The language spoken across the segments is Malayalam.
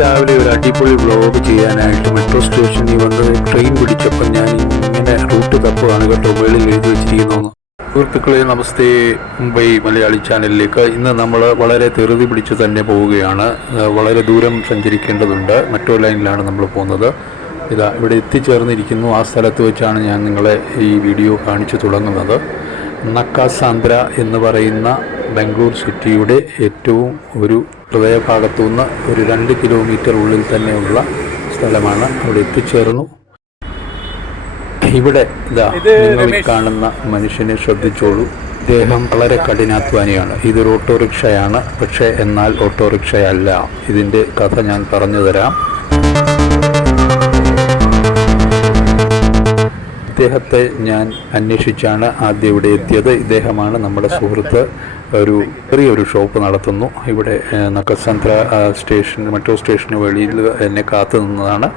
രാവിലെ ഒരു അടിപൊളി വ്ലോഗ് ചെയ്യാനായിട്ട് മെട്രോ സ്റ്റേഷനിൽ വന്ന് ട്രെയിൻ പിടിച്ചപ്പോൾ ഞാൻ ഇങ്ങനെ റൂട്ട് തപ്പുകയാണ് കേട്ടോ, മുകളിൽ എഴുതി വെച്ചിരിക്കുന്നു. സുഹൃത്തുക്കളെ നമസ്തേ, മുംബൈ മലയാളി ചാനലിലേക്ക്. ഇന്ന് നമ്മൾ വളരെ ധൃതി പിടിച്ച് തന്നെ പോവുകയാണ്. വളരെ ദൂരം സഞ്ചരിക്കേണ്ടതുണ്ട്. മെട്രോ ലൈനിലാണ് നമ്മൾ പോകുന്നത്. ഇതാ ഇവിടെ എത്തിച്ചേർന്നിരിക്കുന്നു. ആ സ്ഥലത്ത് വെച്ചാണ് ഞാൻ നിങ്ങളെ ഈ വീഡിയോ കാണിച്ചു തുടങ്ങുന്നത്. നക്കാസാന്ദ്ര എന്ന് പറയുന്ന ബാംഗ്ലൂർ സിറ്റിയുടെ ഏറ്റവും ഒരു ഹൃദയഭാഗത്തു നിന്ന് ഒരു 2 കിലോമീറ്റർ ഉള്ളിൽ തന്നെയുള്ള സ്ഥലമാണ്. അവിടെ എത്തിച്ചേർന്നു. ഇവിടെ നിങ്ങൾ കാണുന്ന മനുഷ്യനെ ശ്രദ്ധിച്ചോളൂ. ഇദ്ദേഹം വളരെ കഠിനാധ്വാനിയാണ്. ഇതൊരു ഓട്ടോറിക്ഷയാണ്, പക്ഷേ എന്നാൽ ഓട്ടോറിക്ഷയല്ല. ഇതിൻ്റെ കഥ ഞാൻ പറഞ്ഞു തരാം. ഇദ്ദേഹത്തെ ഞാൻ അന്വേഷിച്ചാണ് ആദ്യം ഇവിടെ എത്തിയത്. ഇദ്ദേഹമാണ് നമ്മുടെ സുഹൃത്ത്. ചെറിയൊരു ഷോപ്പ് നടത്തുന്നു ഇവിടെ നക്കസാന്ദ്ര മെട്രോ സ്റ്റേഷന് വെളിയിൽ എന്നെ കാത്തു നിന്നതാണ്.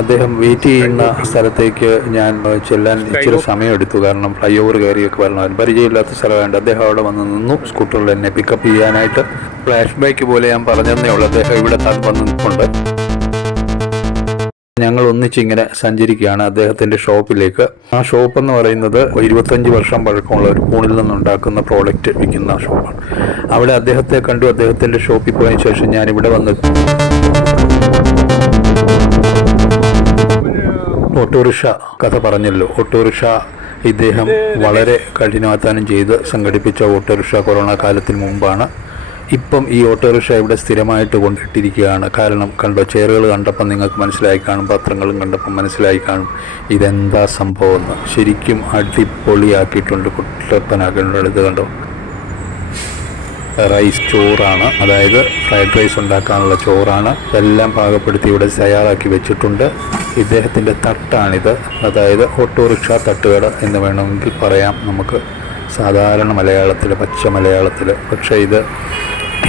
അദ്ദേഹം വെയിറ്റ് ചെയ്യുന്ന സ്ഥലത്തേക്ക് ഞാൻ ചെല്ലാൻ ഇച്ചിരി സമയമെടുത്തു. കാരണം ഫ്ലൈ ഓവർ കയറിയൊക്കെ വരണം. പരിചയമില്ലാത്ത സ്ഥലമായിട്ട് അദ്ദേഹം അവിടെ വന്ന് നിന്നു സ്കൂട്ടറിൽ എന്നെ പിക്കപ്പ് ചെയ്യാനായിട്ട്. ഫ്ലാഷ് ബാക്ക് പോലെ ഞാൻ പറഞ്ഞതേ ഉള്ളൂ. അദ്ദേഹം ഇവിടെ വന്ന് നിൽപ്പുണ്ട്. ഞങ്ങൾ ഒന്നിച്ചിങ്ങനെ സഞ്ചരിക്കുകയാണ് അദ്ദേഹത്തിൻ്റെ ഷോപ്പിലേക്ക്. ആ ഷോപ്പ് എന്ന് പറയുന്നത് 25 വർഷം പഴക്കമുള്ള ഒരു പൂണിൽ നിന്നുണ്ടാക്കുന്ന പ്രോഡക്റ്റ് വിൽക്കുന്ന ഷോപ്പാണ്. അവിടെ അദ്ദേഹത്തെ കണ്ടു. അദ്ദേഹത്തിൻ്റെ ഷോപ്പിൽ പോയതിനു ശേഷം ഞാൻ ഇവിടെ വന്ന് ഓട്ടോറിക്ഷ കഥ പറഞ്ഞല്ലോ. ഓട്ടോറിക്ഷ ഇദ്ദേഹം വളരെ കഠിനാധ്വാനം ചെയ്ത് സംഘടിപ്പിച്ച ഓട്ടോറിക്ഷ കൊറോണ കാലത്തിന് മുമ്പാണ്. ഇപ്പം ഈ ഓട്ടോറിക്ഷ ഇവിടെ സ്ഥിരമായിട്ട് കൊണ്ടിട്ടിരിക്കുകയാണ്. കാരണം കണ്ടോ, ചെയറുകൾ കണ്ടപ്പം നിങ്ങൾക്ക് മനസ്സിലായി കാണും, പത്രങ്ങളും കണ്ടപ്പം മനസ്സിലായി കാണും ഇതെന്താ സംഭവം എന്ന്. ശരിക്കും അടിപൊളിയാക്കിയിട്ടുണ്ട്, കുട്ടപ്പനാക്കിയിട്ടുണ്ട്. ഇത് കണ്ടോ, റൈസ് ചോറാണ്, അതായത് ഫ്രൈഡ് റൈസ് ഉണ്ടാക്കാനുള്ള ചോറാണ്. എല്ലാം പാകപ്പെടുത്തി ഇവിടെ തയ്യാറാക്കി വെച്ചിട്ടുണ്ട്. ഇദ്ദേഹത്തിൻ്റെ തട്ടാണിത്, അതായത് ഓട്ടോറിക്ഷ തട്ടുകട എന്ന് വേണമെങ്കിൽ പറയാം നമുക്ക് സാധാരണ മലയാളത്തിൽ, പച്ച മലയാളത്തിൽ. പക്ഷേ ഇത്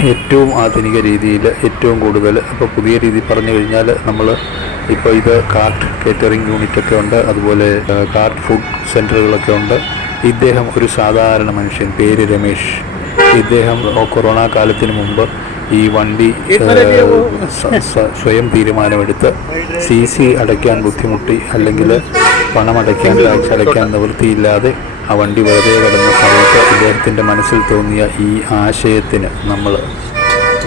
ഏറ്റവും ആധുനിക രീതിയിൽ ഏറ്റവും കൂടുതൽ ഇപ്പോൾ പുതിയ രീതി പറഞ്ഞു കഴിഞ്ഞാൽ ഇപ്പോൾ ഇത് കാർട്ട് കേറ്ററിംഗ് യൂണിറ്റൊക്കെ ഉണ്ട്, അതുപോലെ കാർട്ട് ഫുഡ് സെൻറ്ററുകളൊക്കെ ഉണ്ട്. ഇദ്ദേഹം ഒരു സാധാരണ മനുഷ്യൻ, പേര് രമേശ്. ഇദ്ദേഹം കൊറോണ കാലത്തിന് മുമ്പ് ഈ വണ്ടി സ്വയം തീരുമാനമെടുത്ത് CC അടയ്ക്കാൻ ബുദ്ധിമുട്ടി, അല്ലെങ്കിൽ പണമടയ്ക്കാൻ അടയ്ക്കാൻ നിവൃത്തിയില്ലാതെ ആ വണ്ടി വെറുതെ കിടന്ന സമയത്ത് ഇദ്ദേഹത്തിൻ്റെ മനസ്സിൽ തോന്നിയ ഈ ആശയത്തിന് നമ്മൾ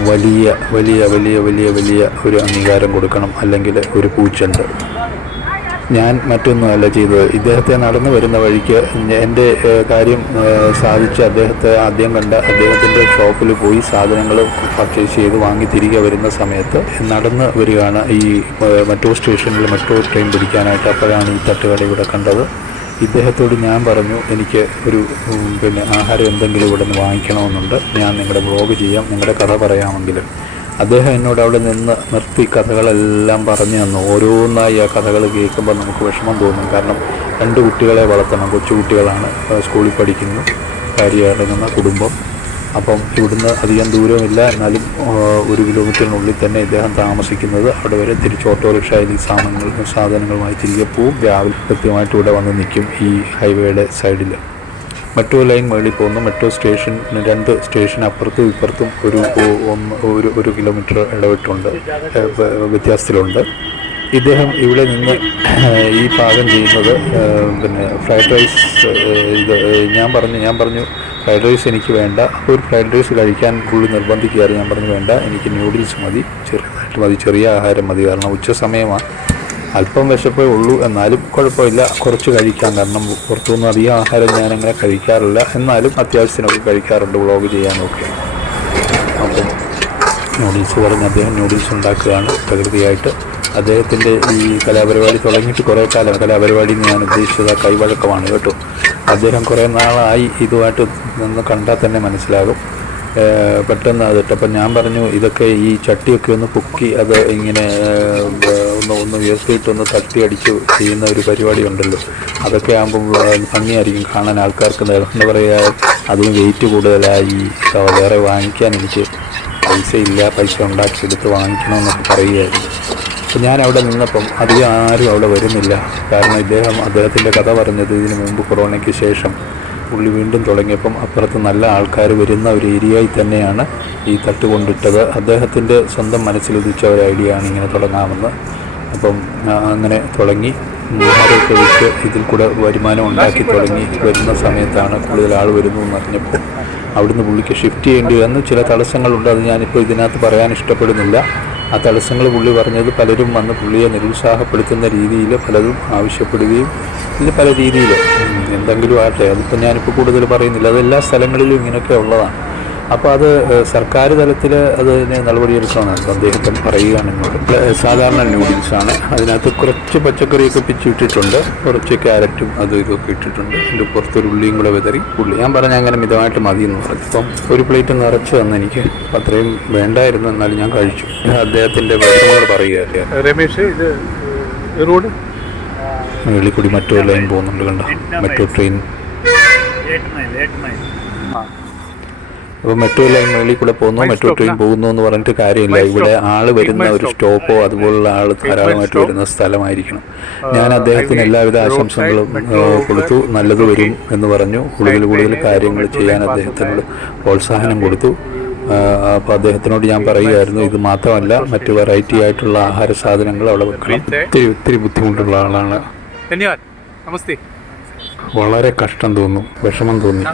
വലിയ വലിയ വലിയ വലിയ വലിയ ഒരു അംഗീകാരം കൊടുക്കണം, അല്ലെങ്കിൽ ഒരു പൂച്ചെണ്ട്. ഞാൻ മറ്റൊന്നുമല്ല ചെയ്തത്. ഇദ്ദേഹത്തെ നടന്നു വരുന്ന വഴിക്ക് എൻ്റെ കാര്യം സാധിച്ച് അദ്ദേഹത്തെ ആദ്യം കണ്ട അദ്ദേഹത്തിൻ്റെ ഷോപ്പിൽ പോയി സാധനങ്ങൾ പർച്ചേസ് ചെയ്ത് വാങ്ങി തിരികെ വരുന്ന സമയത്ത് നടന്ന് വരികയാണ് ഈ മെട്രോ സ്റ്റേഷനിൽ മെട്രോ ട്രെയിൻ പിടിക്കാനായിട്ട്. അപ്പോഴാണ് ഈ തട്ടുകട ഇവിടെ കണ്ടത്. ഇദ്ദേഹത്തോട് ഞാൻ പറഞ്ഞു, എനിക്ക് ഒരു ആഹാരം എന്തെങ്കിലും ഇവിടെ നിന്ന് വാങ്ങിക്കണമെന്നുണ്ട്, ഞാൻ നിങ്ങളുടെ വ്ലോഗ് ചെയ്യാം, നിങ്ങളുടെ കഥ പറയാമെങ്കിൽ. അദ്ദേഹം എന്നോട് അവിടെ നിന്ന് നിർത്തി കഥകളെല്ലാം പറഞ്ഞു തന്നു. ഓരോന്നായി ആ കഥകൾ കേൾക്കുമ്പോൾ നമുക്ക് വിഷമം തോന്നും. കാരണം 2 കുട്ടികളെ വളർത്തണം, കൊച്ചുകുട്ടികളാണ്, സ്കൂളിൽ പഠിക്കുന്നു, ഭാര്യ അടങ്ങുന്ന കുടുംബം. അപ്പം ഇവിടുന്ന് അധികം ദൂരമില്ല, എന്നാലും 1 കിലോമീറ്ററിനുള്ളിൽ തന്നെ ഇദ്ദേഹം താമസിക്കുന്നത്. അവിടെ വരെ തിരിച്ച് ഓട്ടോറിക്ഷയിൽ ഈ സാധനങ്ങളുമായി തിരികെ പോവും. രാവിലെ കൃത്യമായിട്ട് ഇവിടെ വന്ന് നിൽക്കും ഈ ഹൈവേയുടെ സൈഡിൽ. മെട്രോ ലൈൻ മേളിൽ പോകുന്നു. മെട്രോ സ്റ്റേഷൻ 2 സ്റ്റേഷൻ അപ്പുറത്തും ഇപ്പുറത്തും ഒരു കിലോമീറ്റർ ഇടവിട്ടുണ്ട്, വ്യത്യാസത്തിലുണ്ട്. ഇദ്ദേഹം ഇവിടെ നിന്ന് ഈ പാകം ചെയ്യുന്നത് ഫ്രൈഡ് റൈസ്. ഞാൻ പറഞ്ഞു ഫ്രൈഡ് റൈസ് എനിക്ക് വേണ്ട. ഒരു ഫ്രൈഡ് റൈസ് കഴിക്കാൻ പുള്ളി നിർബന്ധിക്കുകയായിരുന്നു. ഞാൻ പറഞ്ഞു വേണ്ട, എനിക്ക് ന്യൂഡിൽസ് മതി, ചെറുതായിട്ട് മതി, ചെറിയ ആഹാരം മതി. കാരണം ഉച്ച സമയമാണ്, അല്പം വിശപ്പേ ഉള്ളൂ, എന്നാലും കുഴപ്പമില്ല, കുറച്ച് കഴിക്കാം. കാരണം പുറത്തുനിന്ന് അധികം ആഹാരം ഞാനങ്ങനെ കഴിക്കാറില്ല, എന്നാലും അത്യാവശ്യത്തിനൊക്കെ കഴിക്കാറുണ്ട് വ്ളോഗ് ചെയ്യാനൊക്കെ. അപ്പം നൂഡിൽസ് പറഞ്ഞ് അദ്ദേഹം നൂഡിൽസ് ഉണ്ടാക്കുകയാണ് പ്രകൃതിയായിട്ട്. അദ്ദേഹത്തിൻ്റെ ഈ കലാപരിപാടി തുടങ്ങിയിട്ട് കുറേ കാലം, കലാപരിപാടി ഞാൻ ഉദ്ദേശിച്ചത് കൈവഴക്കമാണ് കേട്ടോ. അദ്ദേഹം കുറേ നാളായി ഇതുമായിട്ട് നിന്ന് കണ്ടാൽ തന്നെ മനസ്സിലാകും. പെട്ടെന്ന് അതിട്ടപ്പം ഞാൻ പറഞ്ഞു, ഇതൊക്കെ ഈ ചട്ടിയൊക്കെ ഒന്ന് പൊക്കി അത് ഇങ്ങനെ ഒന്ന് ഉയർത്തിയിട്ടൊന്ന് തട്ടി അടിച്ച് ചെയ്യുന്ന ഒരു പരിപാടി ഉണ്ടല്ലോ, അതൊക്കെ ആകുമ്പം ഭംഗിയായിരിക്കും കാണാൻ ആൾക്കാർക്ക്. എന്താ പറയുക, അതും വെയിറ്റ് കൂടുതലായി, വേറെ വാങ്ങിക്കാൻ എനിക്ക് പൈസ ഇല്ല, പൈസ ഉണ്ടാക്കിയെടുത്ത് വാങ്ങിക്കണമെന്നൊക്കെ പറയുകയായിരുന്നു. അപ്പോൾ ഞാൻ അവിടെ നിന്നപ്പം അധികം ആരും അവിടെ വരുന്നില്ല. കാരണം അദ്ദേഹത്തിൻ്റെ കഥ പറഞ്ഞത് ഇതിനു മുമ്പ് കൊറോണയ്ക്ക് ശേഷം പുള്ളി വീണ്ടും തുടങ്ങിയപ്പം അപ്പുറത്ത് നല്ല ആൾക്കാർ വരുന്ന ഒരു ഏരിയയിൽ തന്നെയാണ് ഈ തട്ട് കൊണ്ടിട്ടത്. അദ്ദേഹത്തിൻ്റെ സ്വന്തം മനസ്സിലുദിച്ച ഒരു ഐഡിയ ആണ് ഇങ്ങനെ തുടങ്ങാമെന്ന്. അപ്പം അങ്ങനെ തുടങ്ങി ആരൊക്കെ വിറ്റ് ഇതിൽ കൂടെ വരുമാനം ഉണ്ടാക്കി തുടങ്ങി വരുന്ന സമയത്താണ് കൂടുതൽ ആൾ വരുന്നു എന്നറിഞ്ഞപ്പോൾ അവിടുന്ന് പുള്ളിക്ക് ഷിഫ്റ്റ് ചെയ്യേണ്ടി വന്നു. ചില തടസ്സങ്ങളുണ്ട്, അത് ഞാനിപ്പോൾ ഇതിനകത്ത് പറയാൻ ഇഷ്ടപ്പെടുന്നില്ല. ആ തടസ്സങ്ങൾ പുള്ളി പറഞ്ഞത് പലരും വന്ന് പുള്ളിയെ നിരുത്സാഹപ്പെടുത്തുന്ന രീതിയിൽ പലതും ആവശ്യപ്പെടുകയും ഇത് പല രീതിയിൽ എന്തെങ്കിലും ആട്ടെ, അതിപ്പോൾ ഞാനിപ്പോൾ കൂടുതൽ പറയുന്നില്ല. അത് എല്ലാ സ്ഥലങ്ങളിലും ഇങ്ങനെയൊക്കെ ഉള്ളതാണ്. അപ്പോൾ അത് സർക്കാർ തലത്തിൽ അതിന് നടപടിയെടുക്കണമെന്ന് അദ്ദേഹം പറയുകയാണ് എന്നോട്. സാധാരണ നൂഡിൽസാണ്, അതിനകത്ത് കുറച്ച് പച്ചക്കറിയൊക്കെ പിച്ചിട്ടിട്ടുണ്ട്, കുറച്ച് ക്യാരറ്റും അതും ഇതൊക്കെ ഇട്ടിട്ടുണ്ട്. അതിൻ്റെ പുറത്തൊരു ഉള്ളിയും കൂടെ വിതറി പുള്ളി ഞാൻ പറഞ്ഞ അങ്ങനെ മിതമായിട്ട് മതി എന്ന് പറഞ്ഞു. അപ്പം ഒരു പ്ലേറ്റ് നിറച്ച് തന്നു എനിക്ക്. അത്രയും വേണ്ടായിരുന്നു, എന്നാലും ഞാൻ കഴിച്ചു. അദ്ദേഹത്തിൻ്റെ വിഷമങ്ങൾ പറയുക. രമേശ്, ഇത് റോഡ് മുകളിൽ കൂടി മെട്രോ ലൈൻ പോകുന്നുണ്ട്, കണ്ടോ? Metro train. അപ്പോൾ മെട്രോ ലൈൻ മുകളിൽ കൂടെ പോകുന്നു, മെട്രോ ട്രെയിൻ പോകുന്നു എന്ന് പറഞ്ഞിട്ട് കാര്യമില്ല. ഇവിടെ ആൾ വരുന്ന ഒരു സ്റ്റോപ്പോ അതുപോലുള്ള ആൾ ധാരാളമായിട്ട് വരുന്ന സ്ഥലമായിരിക്കണം. ഞാൻ അദ്ദേഹത്തിന് എല്ലാവിധ ആശംസകളും കൊടുത്തു. നല്ലത് വരും എന്ന് പറഞ്ഞു. കൂടുതൽ കാര്യങ്ങൾ ചെയ്യാൻ അദ്ദേഹത്തിനോട് പ്രോത്സാഹനം കൊടുത്തു. അപ്പോൾ അദ്ദേഹത്തിനോട് ഞാൻ പറയുമായിരുന്നു, ഇത് മാത്രമല്ല മറ്റ് വെറൈറ്റി ആയിട്ടുള്ള ആഹാര സാധനങ്ങൾ അവിടെ വെക്കണം. ഒത്തിരി ബുദ്ധിമുട്ടുള്ള ആളാണ്. നമസ്തേ. വളരെ കഷ്ടം തോന്നും, വിഷമം തോന്നി.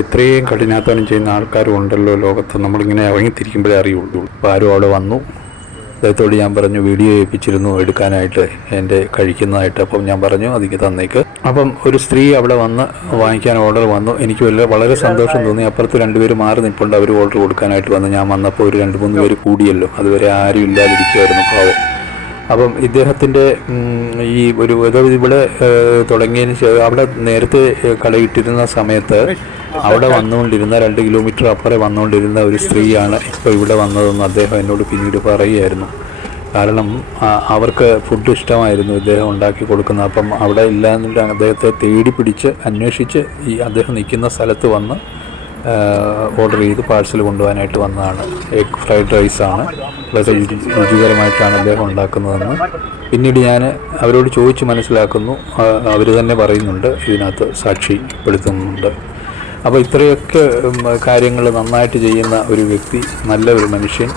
എത്രയും കഠിനാധ്വാനം ചെയ്യുന്ന ആൾക്കാരും ഉണ്ടല്ലോ ലോകത്ത്. നമ്മളിങ്ങനെ ഇറങ്ങിത്തിരിക്കുമ്പോഴേ അറിയുള്ളൂ. അപ്പോൾ ആരും അവിടെ വന്നു. അദ്ദേഹത്തോട് ഞാൻ പറഞ്ഞു, വീഡിയോ ഏൽപ്പിച്ചിരുന്നു എടുക്കാനായിട്ട് എൻ്റെ കഴിക്കുന്നതായിട്ട്. അപ്പം ഞാൻ പറഞ്ഞു അതിക്ക് തന്നേക്ക്. അപ്പം ഒരു സ്ത്രീ അവിടെ വന്ന് വാങ്ങിക്കാൻ ഓർഡർ വന്നു. എനിക്ക് വളരെ സന്തോഷം തോന്നി. അപ്പുറത്ത് രണ്ടുപേര് മാറി നിൽപ്പുണ്ട്, അവർ ഓർഡർ കൊടുക്കാനായിട്ട് വന്നു. ഞാൻ വന്നപ്പോൾ ഒരു 2-3 പേര് കൂടിയല്ലോ. അതുവരെ ആരും ഇല്ലാതിരിക്കുമായിരുന്നു പാവം. അപ്പം ഇദ്ദേഹത്തിൻ്റെ ഈ ഒരു ഇവിടെ തുടങ്ങിയതിന് ശേഷം അവിടെ നേരത്തെ കടയിട്ടിരുന്ന സമയത്ത് അവിടെ വന്നുകൊണ്ടിരുന്ന 2 കിലോമീറ്റർ അപ്പുറം വന്നുകൊണ്ടിരുന്ന ഒരു സ്ത്രീയാണ് ഇപ്പോൾ ഇവിടെ വന്നതെന്ന് അദ്ദേഹം എന്നോട് പിന്നീട് പറയുകയായിരുന്നു. കാരണം അവർക്ക് ഫുഡ് ഇഷ്ടമായിരുന്നു ഇദ്ദേഹം ഉണ്ടാക്കി കൊടുക്കുന്നത്. അപ്പം അവിടെ ഇല്ലാന്നിട്ട് അദ്ദേഹത്തെ തേടി പിടിച്ച് അന്വേഷിച്ച് ഈ അദ്ദേഹം നിൽക്കുന്ന സ്ഥലത്ത് വന്ന് ഓർഡർ ചെയ്ത് പാഴ്സൽ കൊണ്ടുപോകാനായിട്ട് വന്നതാണ്. എഗ് ഫ്രൈഡ് റൈസാണ്, വളരെ രുചികരമായിട്ടാണ് അദ്ദേഹം ഉണ്ടാക്കുന്നതെന്ന് പിന്നീട് ഞാൻ അവരോട് ചോദിച്ച് മനസ്സിലാക്കുന്നു. അവർ തന്നെ പറയുന്നുണ്ട്, ഇതിനകത്ത് സാക്ഷ്യപ്പെടുത്തുന്നുണ്ട്. അപ്പോൾ ഇത്രയൊക്കെ കാര്യങ്ങൾ നന്നായിട്ട് ചെയ്യുന്ന ഒരു വ്യക്തി, നല്ല ഒരു മനുഷ്യൻ,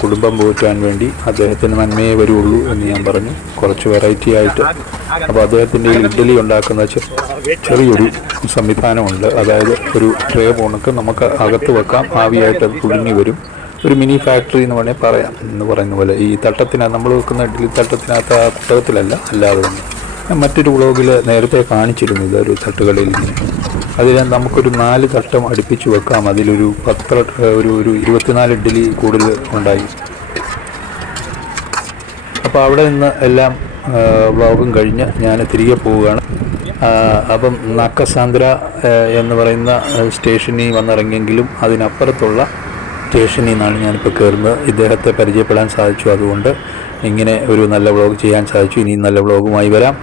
കുടുംബം പോറ്റാൻ വേണ്ടി അദ്ദേഹത്തിന് നന്മയെ വരുള്ളൂ എന്ന് ഞാൻ പറഞ്ഞു. കുറച്ച് വെറൈറ്റി ആയിട്ട്. അപ്പോൾ അദ്ദേഹത്തിൻ്റെ ഇഡ്ഡലി ഉണ്ടാക്കുന്ന ചെറിയൊരു സംവിധാനമുണ്ട്. അതായത് ഒരു ട്രേ പോണക്ക് നമുക്ക് അകത്ത് വെക്കാം, ആവിയായിട്ട് അത് പുഴുങ്ങി വരും. ഒരു മിനി ഫാക്ടറി എന്ന് വേണേൽ പറയാം. എന്ന് പറയുന്ന പോലെ ഈ തട്ടത്തിനകത്ത് നമ്മൾ വെക്കുന്ന ഇഡ്ഡലി തട്ടത്തിനകത്ത് ആ പുസ്തകത്തിലല്ല, അല്ലാതെ തന്നെ. ഞാൻ മറ്റൊരു വ്ളോഗിൽ നേരത്തെ കാണിച്ചിരുന്നു ഇതൊരു തട്ടുകളിൽ ഇങ്ങനെ. അതിൽ നമുക്കൊരു 4 തട്ടം അടുപ്പിച്ച് വെക്കാം. അതിലൊരു 24 ഇഡ്ഡലി കൂടുതൽ ഉണ്ടായി. അപ്പോൾ അവിടെ നിന്ന് എല്ലാം വ്ളോഗും കഴിഞ്ഞ് ഞാൻ തിരികെ പോവുകയാണ്. അപ്പം നക്കസാന്ദ്ര എന്ന് പറയുന്ന സ്റ്റേഷനിൽ വന്നിറങ്ങിയെങ്കിലും അതിനപ്പുറത്തുള്ള സ്റ്റേഷനിൽ നിന്നാണ് ഞാനിപ്പോൾ കയറുന്നത്. ഇദ്ദേഹത്തെ പരിചയപ്പെടാൻ സാധിച്ചു. അതുകൊണ്ട് ഇങ്ങനെ ഒരു നല്ല വ്ളോഗ് ചെയ്യാൻ സാധിച്ചു. ഇനിയും നല്ല വ്ളോഗുമായി വരാം.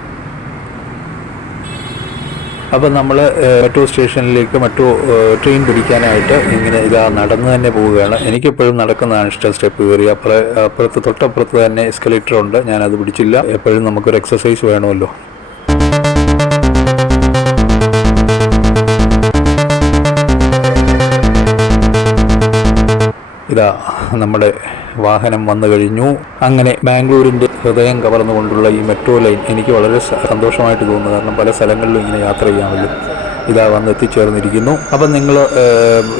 അപ്പം നമ്മൾ മെട്രോ സ്റ്റേഷനിലേക്ക് ട്രെയിൻ പിടിക്കാനായിട്ട് ഇങ്ങനെ നടന്ന് തന്നെ പോവുകയാണ്. എനിക്കെപ്പോഴും നടക്കുന്നതാണ് ഇഷ്ടം. സ്റ്റെപ്പ് കയറി തൊട്ടപ്പുറത്ത് തന്നെ എസ്കലേറ്റർ ഉണ്ട്. ഞാനത് പിടിച്ചില്ല. എപ്പോഴും നമുക്കൊരു എക്സസൈസ് വേണമല്ലോ. ഇതാ നമ്മുടെ വാഹനം വന്നു കഴിഞ്ഞു. അങ്ങനെ ബാംഗ്ലൂരിൻ്റെ ഹൃദയം കവർന്നുകൊണ്ടുള്ള ഈ മെട്രോ ലൈൻ എനിക്ക് വളരെ സന്തോഷമായിട്ട് തോന്നുന്നു. കാരണം പല സ്ഥലങ്ങളിലും ഇങ്ങനെ യാത്ര ചെയ്യാമല്ലോ. ഇതാ വന്ന് എത്തിച്ചേർന്നിരിക്കുന്നു. അപ്പം നിങ്ങൾ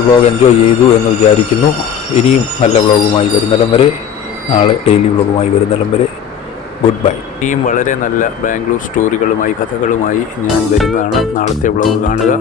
വ്ളോഗ് എൻജോയ് ചെയ്തു എന്ന് വിചാരിക്കുന്നു. ഇനിയും നല്ല വ്ളോഗുമായി വരുന്നിടം വരെ, നാളെ ഡെയിലി വ്ളോഗുമായി വരുന്നിടം വരെ ഗുഡ് ബൈ. ഇനിയും വളരെ നല്ല ബാംഗ്ലൂർ സ്റ്റോറികളുമായി, കഥകളുമായി ഞാൻ വരുന്നതാണ്. നാളത്തെ വ്ളോഗ് കാണുക.